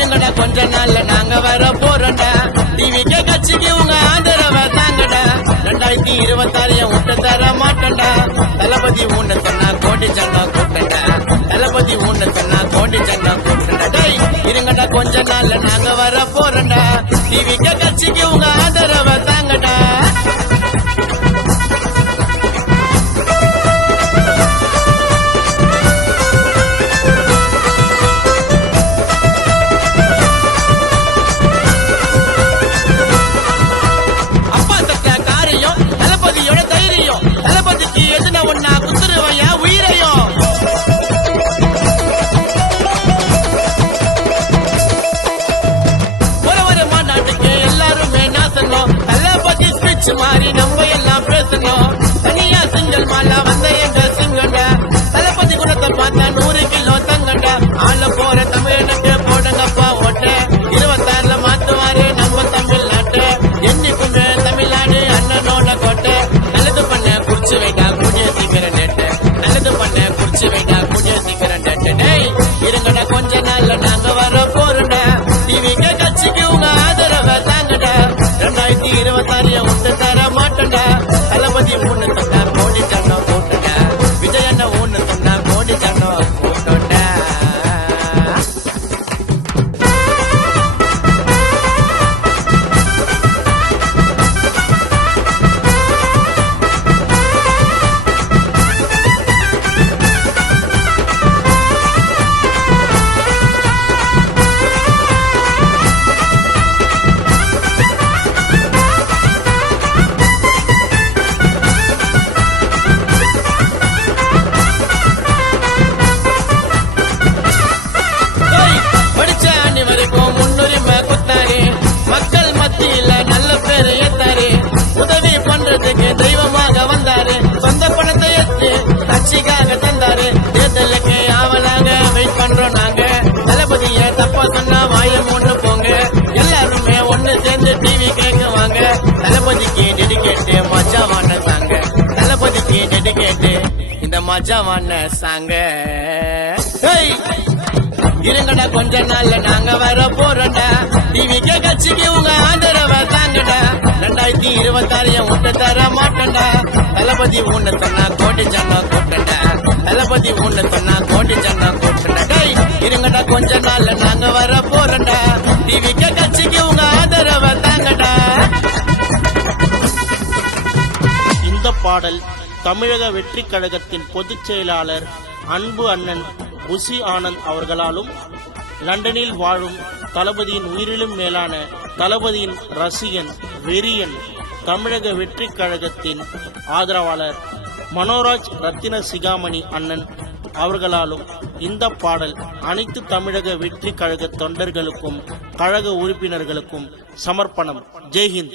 இருங்கடா கொஞ்ச நாள்ல நாங்க வர போறோம்டா டிவிக்கே கட்சிக்கு உங்க ஆதரவை தாங்கடா 2026 விட்டு தர மாட்டேன்டா தளபதி உன்னை சொன்னா கோடி சங்கம் கூட்டண்டா தளபதி உன்னை சொன்னா கோடி சங்கம் கூட்டண்டா இருங்கடா கொஞ்ச நாள்ல நாங்க வர போறோம்டா டிவிக்கே கட்சிக்கு உங்க ஆதரவை தாங்கடா தளபதிக்கு எதுன ஒன்னா குத்துருவையா உயிரையும் ஒரு மாநாட்டுக்கு எல்லாருமே நாசனம் தளபதி ஸ்பீச் மாறி நம்ம எல்லாம் பேசணும் தனியா சிங்கல் மாலா வந்த எங்க சிங்கண்டா தளபதி குணத்தை பார்த்தா 100 கிலோ தங்கண்டா ஆள போற தமிழனுக்கு போடுங்கப்பா ஓட்ட 26ல மாத்துவாரு நம்ம தமிழ்நாட்டை என்னைக்குமே தமிழ்நாடு அண்ணனோட கோட்டை நல்லது பண்ண குறிச்சு வைடா குடிய சீக்கிரம் நெட்டு நல்லது பண்ண குறிச்சு வைடா குடிய சீக்கிரம் நெட்டு டேய் இருங்கடா கொஞ்ச நாள்ல நாங்க வர போறோம்டா டிவிக்கே கட்சிக்கு உங்க ஆதரவை தாங்கடா 2026 விட்டு தர மாட்டேன்டா தளபதி ஒண்ணு சொன்னா கோடி சங்கம் கூட்டண்டா விஜயண்ண ஒண்ணு சொன்னா கோடி சங்கம் கூட்டண்டா வரைக்கும் முன்னுரிமை குத்தாரு மக்கள் மத்தியில நல்ல பேரு ஏத்தாரு உதவி பண்றதுக்கு தெய்வமாக வந்தாரு சொந்த பணத்தை எடுத்து கட்சிக்காக தந்தாரு தேர்தலுக்கு ஆவலாக வெயிட் பண்றோம் நாங்க தளபதிய தப்பா சொன்னா வாயம் ஒண்ணு போங்க எல்லாருமே ஒண்ணு சேர்ந்து டிவி கேட்குவாங்க தளபதிக்கு டெடிகேட்டு மஜாவான சாங்க தளபதிக்கு டெடிகேட்டு இந்த மஜாவான சாங்க இருங்கடா கொஞ்ச நாள்ல நாங்க வர போறோம்டா டிவிக்கே கட்சிக்கு உங்க ஆதரவை தாங்கடா 2026 விட்டு தர மாட்டேன்டா தளபதி உன்னை சொன்னா கோடி சங்கம் கூட்டண்டா தளபதி உன்னை சொன்னா கோடி சங்கம் கூட்டண்டா இருங்கடா கொஞ்ச நாள்ல நாங்க வர போறோம்டா டிவிக்கே கட்சிக்கு உங்க ஆதரவை தாங்கடா இந்த பாடல் தமிழக வெற்றி கழகத்தின் பொதுச் செயலாளர் அன்பு அண்ணன் புசி ஆனந்த் அவர்களாலும் லண்டனில் வாழும் தளபதியின் உயிரிலும் மேலான தளபதியின் ரசிகன் வெறியன் தமிழக வெற்றி கழகத்தின் ஆதரவாளர் மனோராஜ் ரத்தின சிகாமணி அண்ணன் அவர்களாலும் இந்த பாடல் அனைத்து தமிழக வெற்றி கழக தொண்டர்களுக்கும் கழக உறுப்பினர்களுக்கும் சமர்ப்பணம். ஜெய்ஹிந்த்.